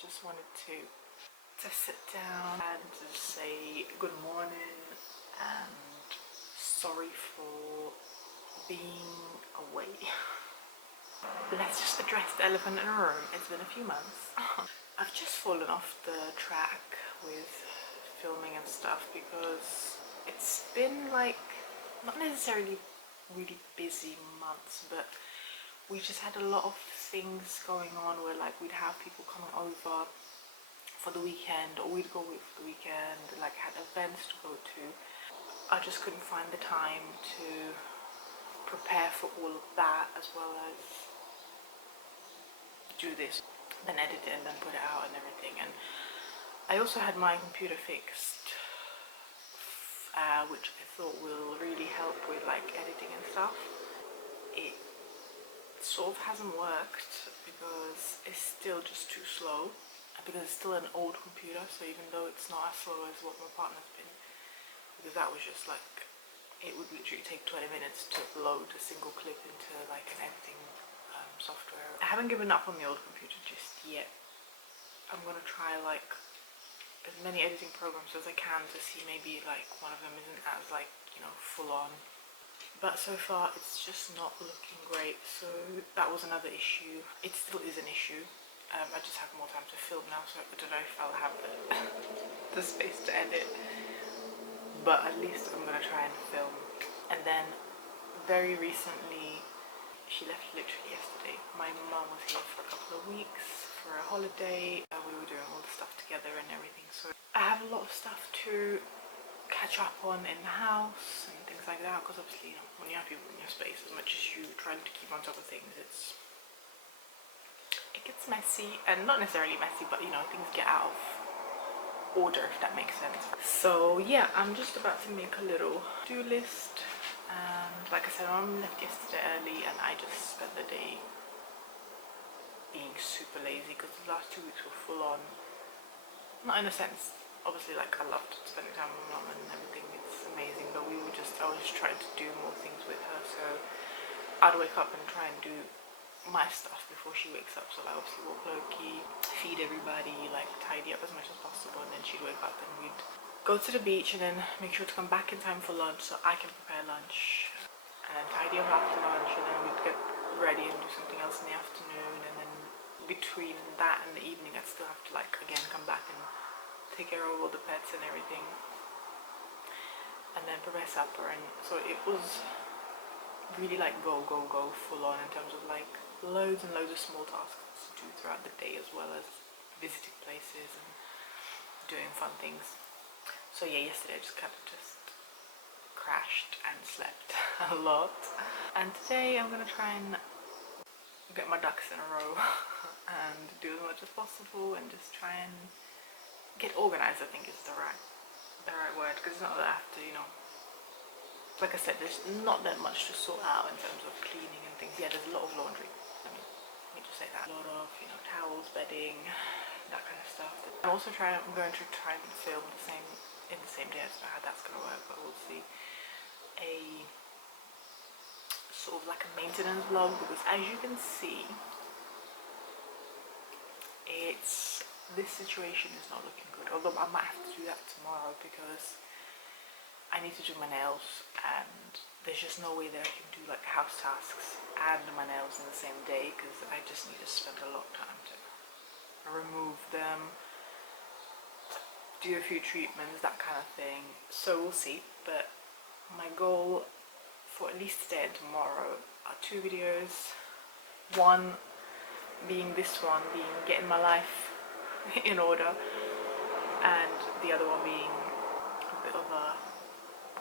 just wanted to sit down and just say good morning and sorry for being away. Let's just address the elephant in the room. It's been a few months. I've just fallen off the track with filming and stuff because it's been like not necessarily really busy months, but we just had a lot of things going on where like we'd have people coming over for the weekend, or we'd go away for the weekend, like had events to go to. I just couldn't find the time to prepare for all of that, as well as do this, then edit it and then put it out and everything. And I also had my computer fixed, which I thought will really help with like editing and stuff. It sort of hasn't worked because it's still just too slow, because it's still an old computer. So even though it's not as slow as what my partner's been, because that was just like, it would literally take 20 minutes to load a single clip into like an editing software. I haven't given up on the old computer just yet. I'm gonna try like as many editing programs as I can to see maybe like one of them isn't as like, you know, full on. But so far it's just not looking great, so that was another issue. It still is an issue. I just have more time to film now, so I don't know if I'll have the space to edit, but at least I'm gonna try and film. And then very recently, she left literally yesterday. My mum was here for a couple of weeks for a holiday. We were doing all the stuff together and everything, so I have a lot of stuff to catch up on in the house and things like that, because obviously, you know, when you have people in your space, as much as you try to keep on top of things, it gets messy, and not necessarily messy, but you know, things get out of order, if that makes sense. So yeah, I'm just about to make a little do list, and like I said, my mum left yesterday early and I just spent the day being super lazy because the last 2 weeks were full on. Not in a sense, obviously, like I loved spending time with my mum and everything, it's amazing, but I was just trying to do more things with her. So I'd wake up and try and do my stuff before she wakes up, so like obviously walk Loki, feed everybody, like tidy up as much as possible, and then she'd wake up and we'd go to the beach and then make sure to come back in time for lunch so I can prepare lunch, and then tidy up after lunch, and then we'd get ready and do something else in the afternoon, and then between that and the evening I'd still have to like again come back and take care of all the pets and everything, and then prepare supper. And so it was really like go full on in terms of like loads and loads of small tasks to do throughout the day, as well as visiting places and doing fun things. So yeah, yesterday I just kind of just crashed and slept a lot, and today I'm gonna try and get my ducks in a row and do as much as possible and just try and get organized, I think is the right word, because it's not that I have to, you know, like I said, there's not that much to sort out in terms of cleaning and things. Yeah, there's a lot of laundry. I mean, let me just say that. A lot of, you know, towels, bedding, that kind of stuff. I'm going to try and film in the same day. I don't know how that's going to work, but we'll see. A sort of like a maintenance vlog, because as you can see, this situation is not looking good. Although I might have to do that tomorrow because I need to do my nails, and there's just no way that I can do like house tasks and my nails in the same day, because I just need to spend a lot of time to remove them, do a few treatments, that kind of thing. So we'll see, but my goal for at least today and tomorrow are 2 videos. One being this one, being getting my life in order, and the other one being a bit of a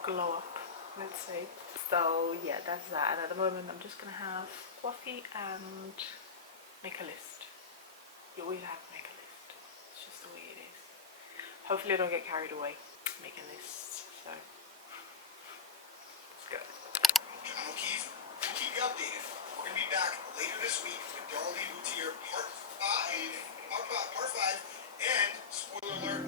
glow up, let's say. So yeah, that's that. And at the moment I'm just gonna have coffee and make a list. You always have to make a list, it's just the way it is. Hopefully I don't get carried away making lists. So let's go. I'm O'Keefe. We'll keep you updated. We're gonna be back later this week with Dolly Routier part 5, and spoiler alert,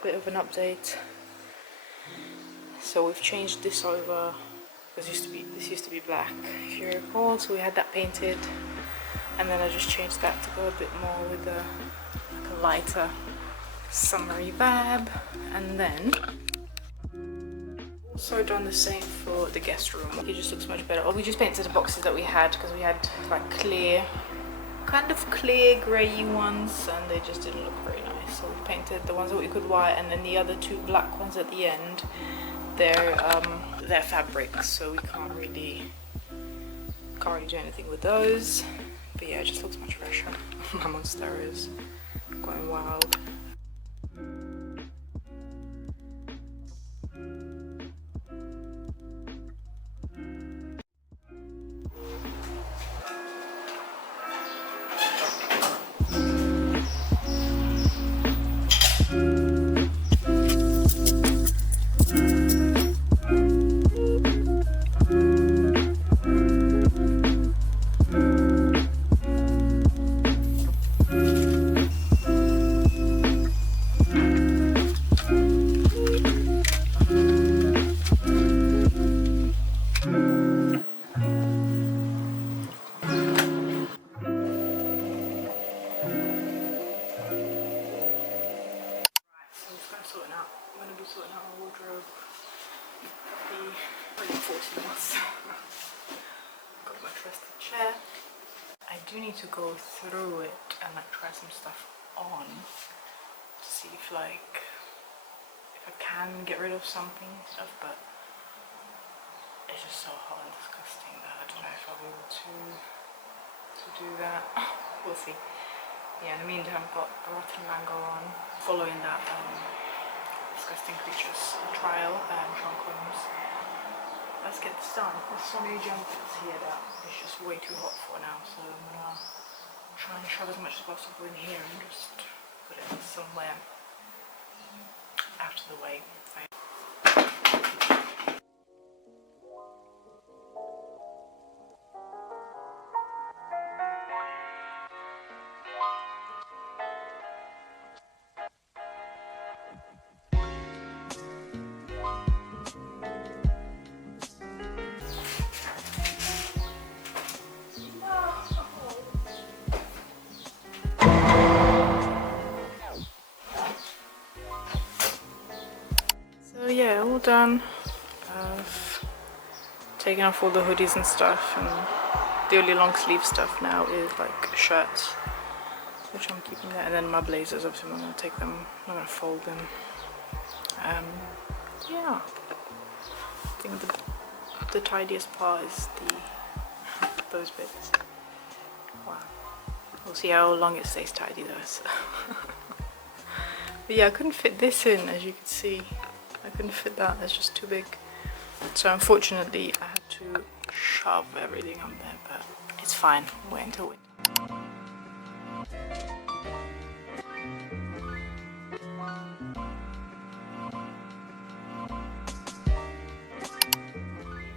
a bit of an update. So we've changed this over. This used to be black, if you recall. So we had that painted, and then I just changed that to go a bit more with a lighter summery vibe. And then also done the same for the guest room. It just looks much better. Oh, we just painted the boxes that we had because we had like clear, kind of clear grey ones, and they just didn't look very nice. So we painted the ones that we could white, and then the other two black ones at the end, they're fabric, so we can't really do anything with those. But yeah, it just looks much fresher. My monstera is going wild. I do need to go through it and like try some stuff on to see if I can get rid of something and stuff, but it's just so hot and disgusting that I don't know if I'll be able to do that. We'll see. Yeah, in the meantime I've got a rotten mango on, following that disgusting creatures trial and trunk rooms. Let's get this done. There's so many jumpers here that it's just way too hot for now, so I'm gonna try and shove as much as possible in here and just put it somewhere out of the way. So yeah, all done. I've taken off all the hoodies and stuff, and the only long sleeve stuff now is like shirts, which I'm keeping that, and then my blazers, obviously I'm not going to take them, I'm not going to fold them. Yeah, I think the tidiest part is those bits. Wow. We'll see how long it stays tidy though. So. But yeah, I couldn't fit this in, as you can see. I couldn't fit that, it's just too big. So unfortunately I had to shove everything up there, but it's fine. Wait until winter.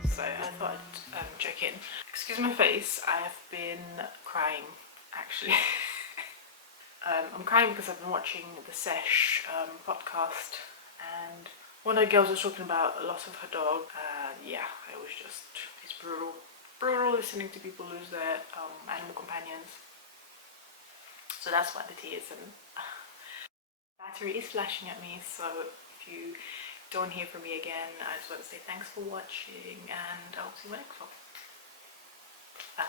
So I thought I'd check in. Excuse my face, I have been crying actually. I'm crying because I've been watching the Sesh podcast, and one of the girls was talking about the loss of her dog. Yeah, it was just, it's brutal listening to people lose their animal companions. So that's why the tears, and battery is flashing at me. So if you don't hear from me again, I just want to say thanks for watching, and I'll see you next one. Bye.